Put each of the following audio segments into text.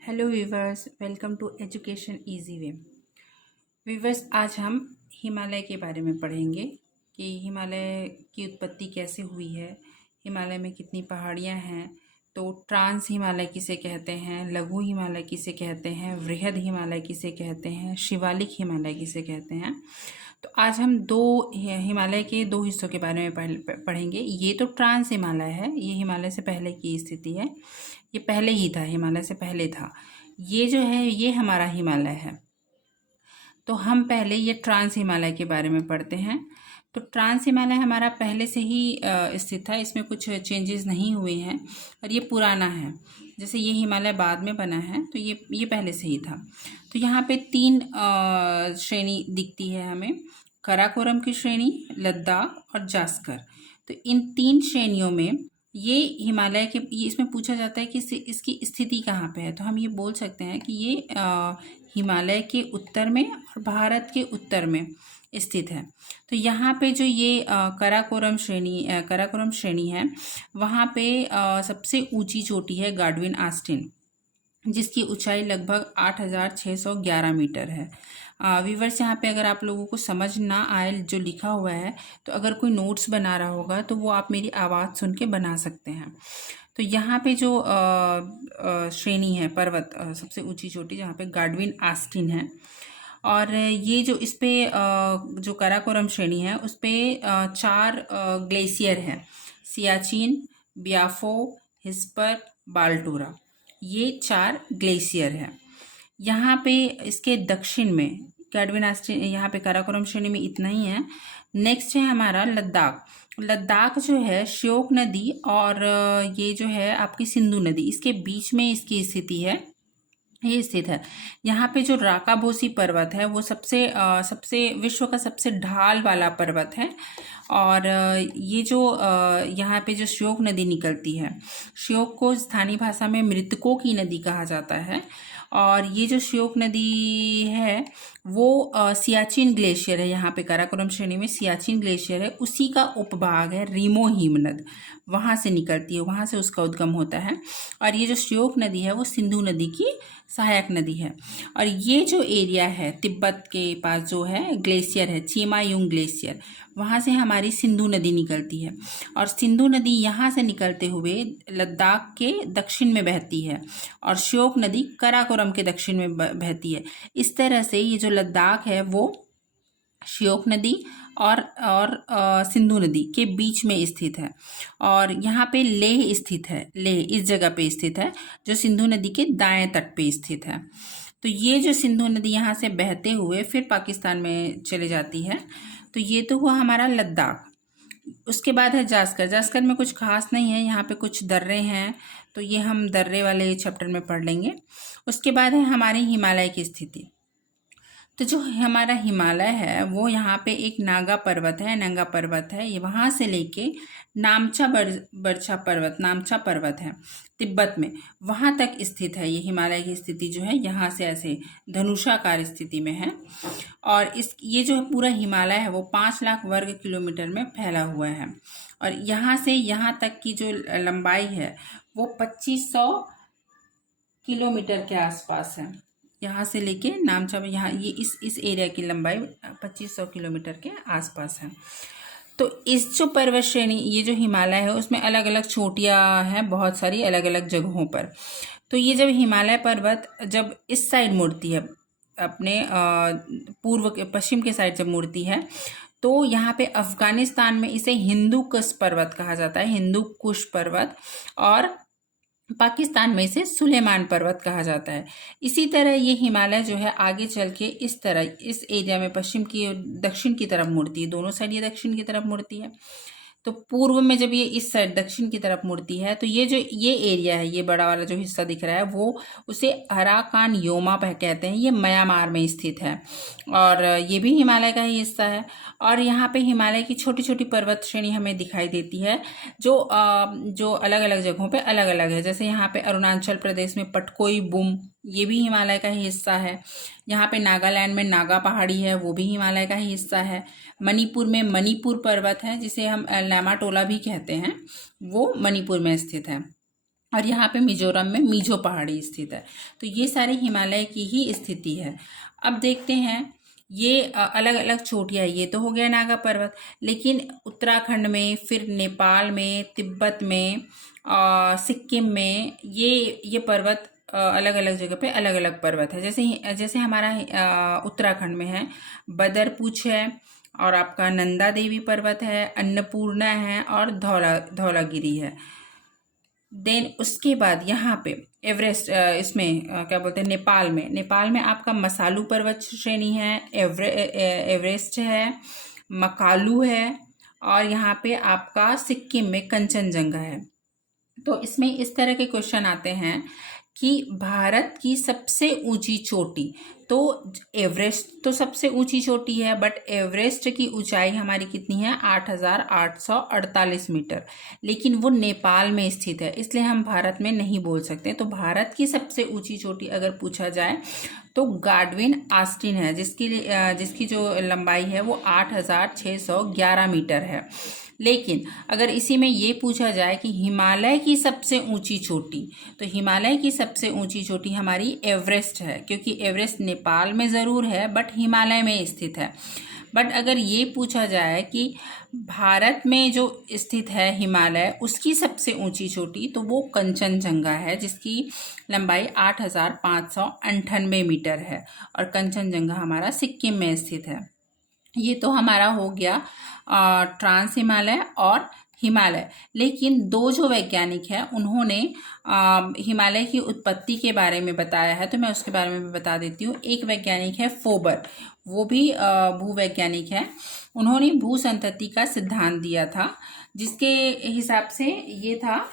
Hello viewers, welcome to education easy way. Viewers, आज हम हिमालय के बारे में पढ़ेंगे कि हिमालय की उत्पत्ति कैसे हुई है, हिमालय में कितनी पहाड़ियाँ हैं। तो ट्रांस हिमालय किसे कहते हैं, लघु हिमालय किसे कहते हैं, वृहद हिमालय किसे कहते हैं, शिवालिक हिमालय किसे कहते हैं। तो आज हम हिमालय के दो हिस्सों के बारे में पढ़ेंगे। ये तो ट्रांस हिमालय है, ये हिमालय से पहले की स्थिति है, ये पहले ही था, हिमालय से पहले था। ये जो है ये हमारा हिमालय है। तो हम पहले ये ट्रांस हिमालय के बारे में पढ़ते हैं। तो ट्रांस हिमालय हमारा पहले से ही स्थित था, इसमें कुछ चेंजेस नहीं हुए हैं और ये पुराना है। जैसे ये हिमालय बाद में बना है, तो ये पहले से ही था। तो यहाँ पे तीन श्रेणी दिखती है हमें, काराकोरम की श्रेणी, लद्दाख और जास्कर। तो इन तीन श्रेणियों में ये हिमालय के इसमें पूछा जाता है कि इसकी स्थिति कहाँ पे है। तो हम ये बोल सकते हैं कि ये हिमालय के उत्तर में और भारत के उत्तर में स्थित है। तो यहाँ पे जो ये काराकोरम श्रेणी है, वहाँ पे सबसे ऊंची चोटी है गाडविन आस्टिन, जिसकी ऊंचाई लगभग 8,611 मीटर है। व्यूवर्स, यहाँ पे अगर आप लोगों को समझ ना आए जो लिखा हुआ है, तो अगर कोई नोट्स बना रहा होगा तो वो आप मेरी आवाज़ सुन के बना सकते हैं। तो यहाँ पे जो श्रेणी है, पर्वत, सबसे ऊंची चोटी जहाँ पे गाडविन आस्टिन है, और ये जो इस पे जो काराकोरम श्रेणी है उस पे 4 ग्लेशियर हैं, सियाचिन, ब्याफो, हिस्पर, बाल्टोरा। ये 4 ग्लेशियर हैं। यहाँ पे इसके दक्षिण में गाडविन आस्टिन, यहाँ पे काराकोरम श्रेणी में इतना ही है। नेक्स्ट है हमारा लद्दाख। लद्दाख जो है श्योक नदी और ये जो है आपकी सिंधु नदी, इसके बीच में इसकी स्थिति है, ये स्थित है। यहाँ पे जो राकाबोसी पर्वत है वो सबसे विश्व का सबसे ढाल वाला पर्वत है। और ये जो यहाँ पे जो श्योक नदी निकलती है, श्योक को स्थानीय भाषा में मृतकों की नदी कहा जाता है। और ये जो श्योक नदी है वो सियाचिन ग्लेशियर है, यहाँ पे काराकोरम श्रेणी में सियाचिन ग्लेशियर है, उसी का उपभाग है रीमो हिमनद, वहाँ से निकलती है, वहाँ से उसका उद्गम होता है। और ये जो श्योक नदी है वो सिंधु नदी की सहायक नदी है। और ये जो एरिया है तिब्बत के पास जो है ग्लेशियर है, चीमायुंग ग्लेशियर, वहाँ से हमारी सिंधु नदी निकलती है। और सिंधु नदी यहाँ से निकलते हुए लद्दाख के दक्षिण में बहती है और श्योक नदी काराकोरम के दक्षिण में बहती है। इस तरह से ये जो लद्दाख है वो श्योक नदी और सिंधु नदी के बीच में स्थित है। और यहाँ पे लेह स्थित है, लेह इस जगह पे स्थित है जो सिंधु नदी के दाएं तट पे स्थित है। तो ये जो सिंधु नदी यहाँ से बहते हुए फिर पाकिस्तान में चले जाती है। तो ये तो हुआ हमारा लद्दाख। उसके बाद है जास्कर। जास्कर में कुछ खास नहीं है, यहाँ पे कुछ दर्रे हैं, तो ये हम दर्रे वाले चैप्टर में पढ़ लेंगे। उसके बाद है हमारी हिमालय की स्थिति। तो जो हमारा हिमालय है वो यहाँ पे एक नंगा पर्वत है, ये वहाँ से लेके नामचा पर्वत है तिब्बत में, वहाँ तक स्थित है। ये हिमालय की स्थिति जो है यहाँ से ऐसे धनुषाकार स्थिति में है। और ये जो पूरा हिमालय है वो 5 लाख वर्ग किलोमीटर में फैला हुआ है। और यहाँ से यहाँ तक की जो लंबाई है वो 2500 किलोमीटर के आसपास है। यहाँ से लेके नामचा में, यहाँ ये इस एरिया की लंबाई 2500 किलोमीटर के आसपास है। तो इस जो पर्वत श्रेणी, ये जो हिमालय है उसमें अलग अलग चोटियाँ हैं, बहुत सारी अलग अलग जगहों पर। तो ये जब हिमालय पर्वत जब इस साइड मुड़ती है, अपने पूर्व के पश्चिम के साइड जब मुड़ती है, तो यहाँ पे अफगानिस्तान में इसे हिंदू कुश पर्वत कहा जाता है, हिंदू कुश पर्वत, और पाकिस्तान में इसे सुलेमान पर्वत कहा जाता है। इसी तरह ये हिमालय जो है आगे चल के इस तरह इस एरिया में पश्चिम की दक्षिण की तरफ मुड़ती है, दोनों साइड ये दक्षिण की तरफ मुड़ती है। तो पूर्व में जब ये इस साइड दक्षिण की तरफ मुड़ती है, तो ये एरिया है, ये बड़ा वाला जो हिस्सा दिख रहा है वो उसे अराकान योमा कहते हैं, ये म्यांमार में स्थित है और ये भी हिमालय का ही हिस्सा है। और यहाँ पे हिमालय की छोटी छोटी पर्वत श्रेणी हमें दिखाई देती है जो अलग अलग जगहों पे अलग अलग है। जैसे यहाँ पे अरुणाचल प्रदेश में पटकोई बुम, ये भी हिमालय का ही हिस्सा है। यहाँ पे नागालैंड में नागा पहाड़ी है, वो भी हिमालय का ही हिस्सा है। मणिपुर में मणिपुर पर्वत है, जिसे हम लामाटोला भी कहते हैं, वो मणिपुर में स्थित है। और यहाँ पे मिजोरम में मीजो पहाड़ी स्थित है। तो ये सारी हिमालय की ही स्थिति है। अब देखते हैं ये अलग अलग चोटियाँ, ये तो हो गया नागा पर्वत, लेकिन उत्तराखंड में, फिर नेपाल में, तिब्बत में, सिक्किम में ये पर्वत अलग अलग जगह पे अलग अलग पर्वत है। जैसे जैसे हमारा उत्तराखंड में है बदरपूछ है, और आपका नंदा देवी पर्वत है, अन्नपूर्णा है, और धौलागिरी है। देन उसके बाद यहाँ पे एवरेस्ट, इसमें क्या बोलते हैं, नेपाल में आपका मसालू पर्वत श्रेणी है, एवरेस्ट है, मकालू है, और यहाँ पे आपका सिक्किम में कंचनजंगा है। तो इसमें इस तरह के क्वेश्चन आते हैं कि भारत की सबसे ऊंची चोटी, तो एवरेस्ट तो सबसे ऊंची चोटी है, बट एवरेस्ट की ऊंचाई हमारी कितनी है, 8,848 मीटर, लेकिन वो नेपाल में स्थित है, इसलिए हम भारत में नहीं बोल सकते। तो भारत की सबसे ऊंची चोटी अगर पूछा जाए तो गाडविन आस्टिन है, जिसकी जो लंबाई है वो 8,611 मीटर है। लेकिन अगर इसी में ये पूछा जाए कि हिमालय की सबसे ऊंची चोटी, तो हिमालय की सबसे ऊंची चोटी हमारी एवरेस्ट है, क्योंकि एवरेस्ट नेपाल में ज़रूर है बट हिमालय में स्थित है। बट अगर ये पूछा जाए कि भारत में जो स्थित है हिमालय, उसकी सबसे ऊंची चोटी, तो वो कंचनजंगा है, जिसकी लंबाई 8,598 मीटर है, और कंचनजंगा हमारा सिक्किम में स्थित है। ये तो हमारा हो गया ट्रांस हिमालय और हिमालय। लेकिन दो जो वैज्ञानिक हैं उन्होंने हिमालय की उत्पत्ति के बारे में बताया है, तो मैं उसके बारे में भी बता देती हूँ। एक वैज्ञानिक है फोबर, वो भी भूवैज्ञानिक है। उन्होंने भू संतति का सिद्धांत दिया था, जिसके हिसाब से ये था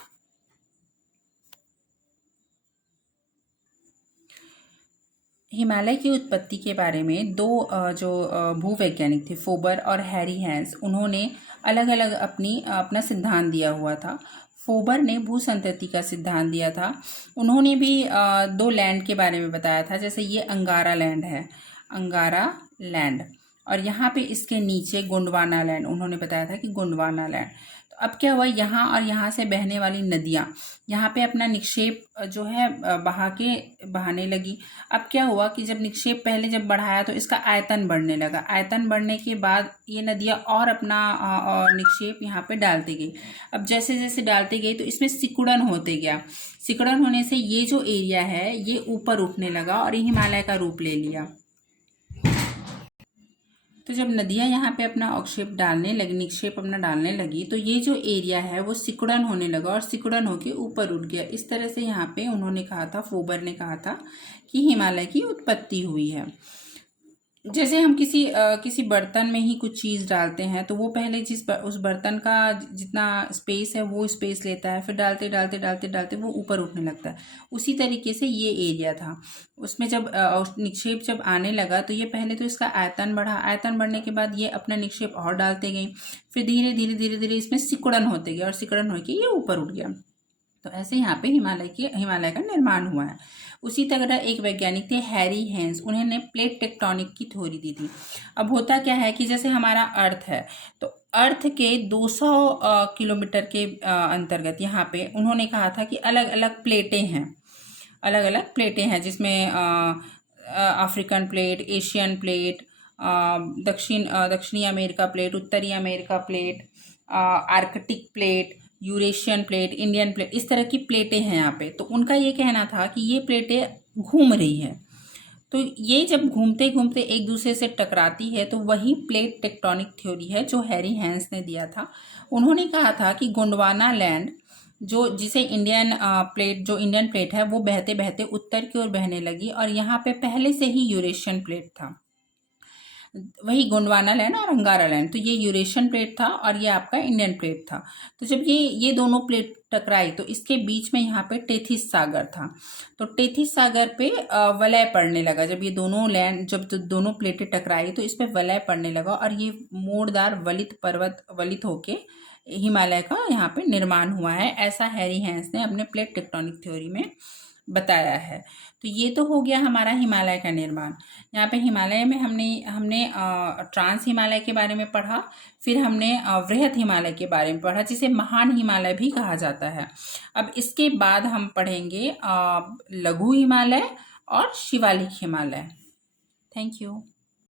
हिमालय की उत्पत्ति के बारे में दो जो भूवैज्ञानिक थे, फोबर और हैरी हैंस, उन्होंने अलग अलग अपना सिद्धांत दिया हुआ था। फोबर ने भू संतति का सिद्धांत दिया था। उन्होंने भी दो लैंड के बारे में बताया था, जैसे ये अंगारा लैंड है, अंगारा लैंड, और यहाँ पे इसके नीचे गोंडवाना लैंड, उन्होंने बताया था कि गोंडवाना लैंड। तो अब क्या हुआ, यहाँ और यहाँ से बहने वाली नदियाँ यहाँ पे अपना निक्षेप जो है बहाने लगी। अब क्या हुआ कि जब निक्षेप पहले जब बढ़ाया तो इसका आयतन बढ़ने लगा, आयतन बढ़ने के बाद ये नदियाँ और अपना निक्षेप यहाँ पे डालती गई। अब जैसे जैसे डालती गई तो इसमें सिकुड़न होते गया, सिकुड़न होने से ये जो एरिया है ये ऊपर उठने लगा और ये हिमालय का रूप ले लिया। तो जब नदियाँ यहाँ पे अपना अवक्षेप डालने लगी, निक्षेप अपना डालने लगी, तो ये जो एरिया है वो सिकुड़न होने लगा और सिकुड़न होके ऊपर उठ गया। इस तरह से यहाँ पे उन्होंने कहा था, फोबर ने कहा था कि हिमालय की उत्पत्ति हुई है। जैसे हम किसी बर्तन में ही कुछ चीज़ डालते हैं तो वो पहले उस बर्तन का जितना स्पेस है वो स्पेस लेता है, फिर डालते डालते डालते डालते वो ऊपर उठने लगता है। उसी तरीके से ये एरिया था, उसमें जब निक्षेप जब आने लगा तो ये पहले तो इसका आयतन बढ़ा, आयतन बढ़ने के बाद ये अपना निक्षेप और डालते गए, फिर धीरे धीरे धीरे धीरे इसमें सिकुड़न होते गए और सिकुड़न होकर ये ऊपर उठ गया। तो ऐसे यहाँ पे हिमालय का निर्माण हुआ है। उसी तरह एक वैज्ञानिक थे हैरी हैंस, उन्होंने प्लेट टेक्टोनिक की थ्योरी दी थी। अब होता क्या है कि जैसे हमारा अर्थ है, तो अर्थ के 200 किलोमीटर के अंतर्गत यहाँ पे उन्होंने कहा था कि अलग अलग प्लेटें हैं, अलग अलग प्लेटें हैं, जिसमें अफ्रीकन प्लेट, एशियन प्लेट, दक्षिणी अमेरिका प्लेट, उत्तरी America plate, Arctic plate, Eurasian plate, Indian plate, इस तरह की प्लेटें हैं यहाँ पे। तो उनका ये कहना था कि ये प्लेटें घूम रही हैं, तो ये जब घूमते घूमते एक दूसरे से टकराती है तो वही प्लेट टेक्टोनिक थ्योरी है जो हैरी हैंस ने दिया था। उन्होंने कहा था कि गोंडवाना लैंड जिसे इंडियन प्लेट है वो बहते बहते उत्तर की ओर बहने लगी, और यहाँ पे पहले से ही यूरेशियन प्लेट था, वही गोंडवाना लैंड और अंगारा लैंड। तो ये यूरेशियन प्लेट था और ये आपका इंडियन प्लेट था। तो जब ये दोनों प्लेट टकराई तो इसके बीच में यहाँ पे टेथिस सागर था। तो टेथिस सागर पे वलय पड़ने लगा, जब ये दोनों लैंड जब दोनों प्लेटें टकराई तो इस पे वलय पड़ने लगा और ये मोड़दार वलित होके हिमालय का यहाँ पे निर्माण हुआ है। ऐसा हैरी हैंस ने अपने प्लेट टेक्टोनिक थ्योरी में बताया है। तो ये तो हो गया हमारा हिमालय का निर्माण। यहाँ पे हिमालय में हमने ट्रांस हिमालय के बारे में पढ़ा, फिर हमने वृहत हिमालय के बारे में पढ़ा, जिसे महान हिमालय भी कहा जाता है। अब इसके बाद हम पढ़ेंगे लघु हिमालय और शिवालिक हिमालय। Thank you.